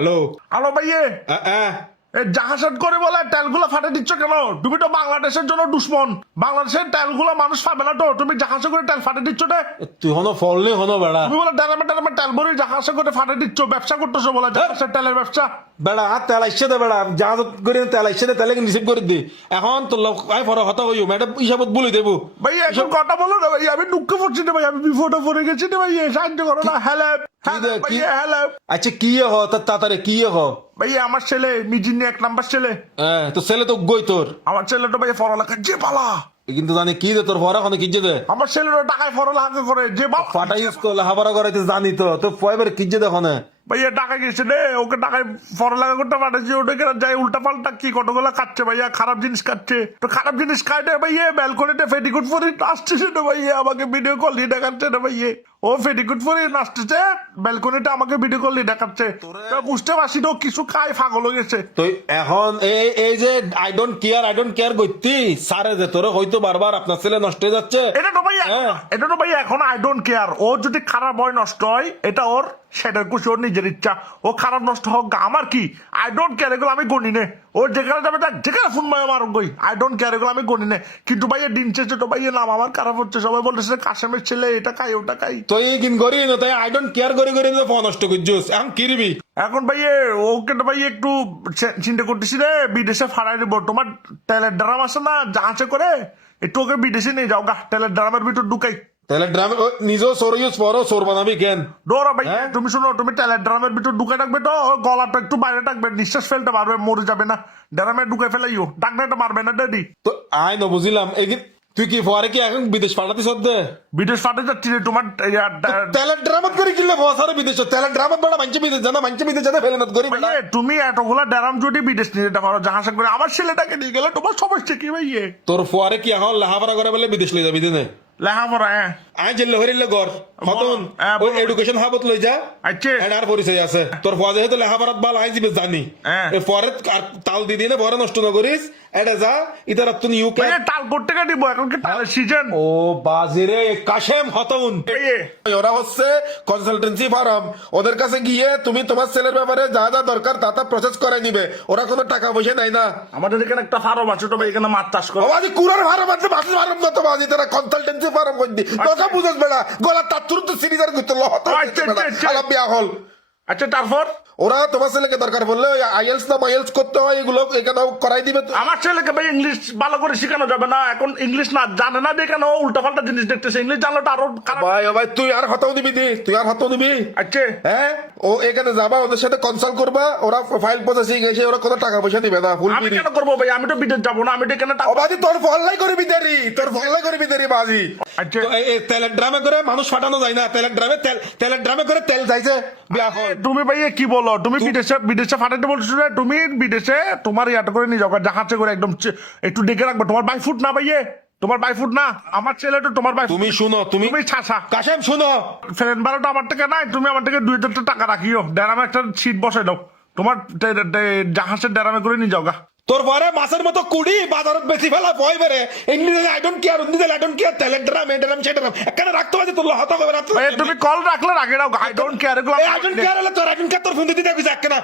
Hello. Hello ভাইয়ে, জাহাজ করে বলে তেলগুলো ফাটে দিচ্ছ কেন? তুমি তো বাংলাদেশের জন্য দুশ্মন। বাংলাদেশের তেলগুলো মানুষ পাবে না তো, তুমি জাহাজে করে তেল ফাটে দিচ্ছ রে। তুই হনো ফলনি হনো বেড়া তুমি বলে ড্রামে ড্রামে তেল ভরে জাহাজে করে ফাটে দিচ্ছ, ব্যবসা করতেছো বলে জাহাজের তেলের ব্যবসা। বেড়া তেল আইসে দে বেড়া জাহাজ করে তেল আইসে দে তেলে রিসিভ করে দি এখন তোর লোক আই ফর হতা হইও ম্যাডাম হিসাবত বলি দেবো ভাই এখন কথা বলো না ভাই, আমি দুঃখ পড়ছি না ভাই, আমি বিপদে পড়ে গেছি না ভাই, সাহায্য করো না। Help help. আচ্ছা কি হ তার তাড়াতাড়ি কি হ ভাই আমার ছেলে মিজিনি 1 নাম্বার ছেলে। তো ছেলে তো গই তোর আমার ছেলেটা ভাই পড়ালেখা যে পালা, কিন্তু জানি কি দে তোর পড়া কোনো কি দে আমার ছেলেটা টাকায় পড়ালেখা করে যে বাপ ফাটাই স্কুল হাবারা করাইতে জানি তো তো পয়বার কি দেখো না ভাইয়া টাকা গেছে রে, ওকে টাকায় পড়ালেখা করতে পাঠাচ্ছি, ওটাকে যাই উল্টা পাল্টা কি কতগুলো খাচ্ছে ভাইয়া, খারাপ জিনিস খাচ্ছে। তো খারাপ জিনিস খাইতে ভাইয়া ব্যালকনিতে ফেটিকুট পরে নাচতেছে না ভাইয়া, আমাকে ভিডিও কল দিয়ে দেখাচ্ছে না ভাইয়া। ও ফেটিকুট পরে নাচতেছে ব্যালকনিতে, আমাকে ভিডিও কল দিয়ে দেখাচ্ছে। তো বুঝতে পারছি তো কিছু খাই পাগল হয়ে গেছে। তো এখন এই যে আই ডোন্ট কেয়ার করতি সারে যে তোর হয়তো বারবার আপনার ছেলে নষ্ট হয়ে যাচ্ছে এটা তো ভাইয়া এখন আই ডোন্ট কেয়ার। ও যদি খারাপ হয় নষ্ট হয় এটা ওর, সেটা খুশি, ওর নিজের ইচ্ছা। ও খারাপ নষ্ট হোক আমার কি, আই ডোন্ট কেয়ার, এগুলো আমি গণি নে। ও যেখানে যাবে দেখ, যেখানে ফোন মায় আমার গই, আই ডোন্ট কেয়ার, এগুলো আমি গণি নে। কিন্তু ভাইয়া দিন শেষে তো ভাইয়া নাম আমার খারাপ হচ্ছে, সবাই বলতেছে কাশেমের ছেলে এটা খাই ওটা খাই। তো এই কিন করি না তাই আই ডোন্ট কেয়ার করে তো ফোন নষ্ট করছিস এখন কিরবি এখন ভাইয়া ওকে তো ভাইয়া একটু চিন্তা করতেছি রে, বিদেশে ফাড়াই দেবো। তোমার তেলের ড্রাম আছে না জাহাজে করে, একটু ওকে বিদেশে নিয়ে যাও গা, তেলের ড্রামের ভিতর ঢুকাই। তাহলে ড্রামে নিজেও সোর ইউজ করো, সোর বানাবি কেন ডোরা ভাই, তুমি শুনো, তুমি তেলের ড্রামের ভিতর ঢুকে রাখবে তো, ওর গলাটা একটু বাইরে থাকবে, নিঃশ্বাস ফেলতে পারবে, মরে যাবে না। ড্রামে ঢুকে ফেলাইও, ডাকনাটা মারবে না ড্যাডি। তো আই ন বুঝিলাম তুই কি ফোয়ারে কি এখন বিদেশ পাঠাতে সদ্যে বিদেশ পাঠে যাচ্ছি রে তোমার তেলের ড্রামাত করে কিনলে ফসারে বিদেশ তেলের ড্রামাত বেড়া মানছে বিদেশ জানা মানছে বিদেশ জানা ফেলে না করি বেটা তুমি এতগুলা ড্রাম যদি বিদেশ নিয়ে যেতে পারো জাহাজে করে, আমার ছেলেটাকে নিয়ে গেলে তোমার সমস্যা কি ভাইয়ে? তোর ফোয়ারে কি এখন লেখাপড়া করে বলে বিদেশ লই যাবি দিনে লেখাপড়া আই জেলে হরিলে গর খতন ওই এডুকেশন হাবত লই যা আচ্ছা আর পরিচয় আছে তোর ফোয়া যেহেতু লেখাপড়াত বাল আই জিবে জানি এই পরে আর তাল দি দিনে পরে নষ্ট না করিস এটা যা ইতার তুই ইউকে তাল করতে কে দিব, এখন কি তালের সিজন? ও বাজিরে কাশেম হতন ওরা হচ্ছে কনসালটেন্সি ফার্ম, ওদের কাছে গিয়ে তুমি তোমার ছেলের ব্যাপারে যা যা দরকার তা তা প্রসেস করে নিবে, ওরা কোনো টাকা পয়সা নাই না। আমাদের এখানে একটা ফার্ম আছে, তবে এখানে মাছ চাষ করে। বাজি কুরার ফার্ম আছে, মাছের ফার্ম না তো বাজি তারা কনসালটেন্সি ফার্ম কই দি কথা বুঝছ বেড়া গলা তাতুর তো সিরিজার কইতে লহত আলা বিয়া হল। আচ্ছা তারপর ওরা তোমার ছেলেকে দরকার বললে আইএলস না মাইএলস করতে হয় এগুলো এখানে করাই দিবে। আমার ছেলেকে ভাই ইংলিশ ভালো করে শেখানো যাবে না, এখন ইংলিশ না জানে না দেখে ও উল্টা পাল্টা জিনিস দেখতেছে, ইংলিশ জানলে তো আরো ভাই ভাই তুই আর হতাও দিবি তুই আর হতাও দিবি। আচ্ছা হ্যাঁ ও এখানে যাবা ওদের সাথে কনসাল্ট করবা, ওরা ফাইল প্রসেসিং এসে ওরা কোনো টাকা পয়সা দিবে না। আমি কেন করবো ভাই, আমি তো বিদেশ যাবো না, আমি তো এখানে বাজি তোর ফল্লাই করবি দেরি, তোর ফল্লাই করবি দেরি বাজি। আচ্ছা তেলের ড্রামে করে মানুষ ফাটানো যায় না, তেলের ড্রামে করে তেল যাইছে বিয়া হয়। তুমি ভাই কি বলো, তুমি বিদেশে ফাটাতে বলছো রে, তুমি বিদেশে তোমার ইয়াটা করে নিয়ে যাও জাহাজে করে, একদম একটু ডেকে রাখবো। তোমার 22 ফুট না ভাইয়ে, তোমার 22 ফুট না, আমার ছেলে তো তোমার 22 তুমি শুনো তুমি ছাসা কাশেম শুনো, ফ্রেন্ড ভাড়াটা আমার থেকে নাই, তুমি আমার থেকে 2000 টাকা রাখিও, ড্রামে একটা সিট বসাই দাও, তোমার জাহাজের ড্রামে করে নিয়ে যাও গা। তোর পরে মাছের মতো কুড়ি বাজারত বেশি ফেলা ভয় বেড়ে ইংলিশে I don't care, I don't care তেলের ড্রাম সেটা এখানে রাখতে পারছি তোর হতা হবে না। তুমি কল রাখলে রাখে দাও, আই ডোন্ট কেয়ার, এগুলো আই ডোন্ট কেয়ার হলে তোর আই ডোন্ট কেয়ার তোর ফোন দিতে যাবি যাক না।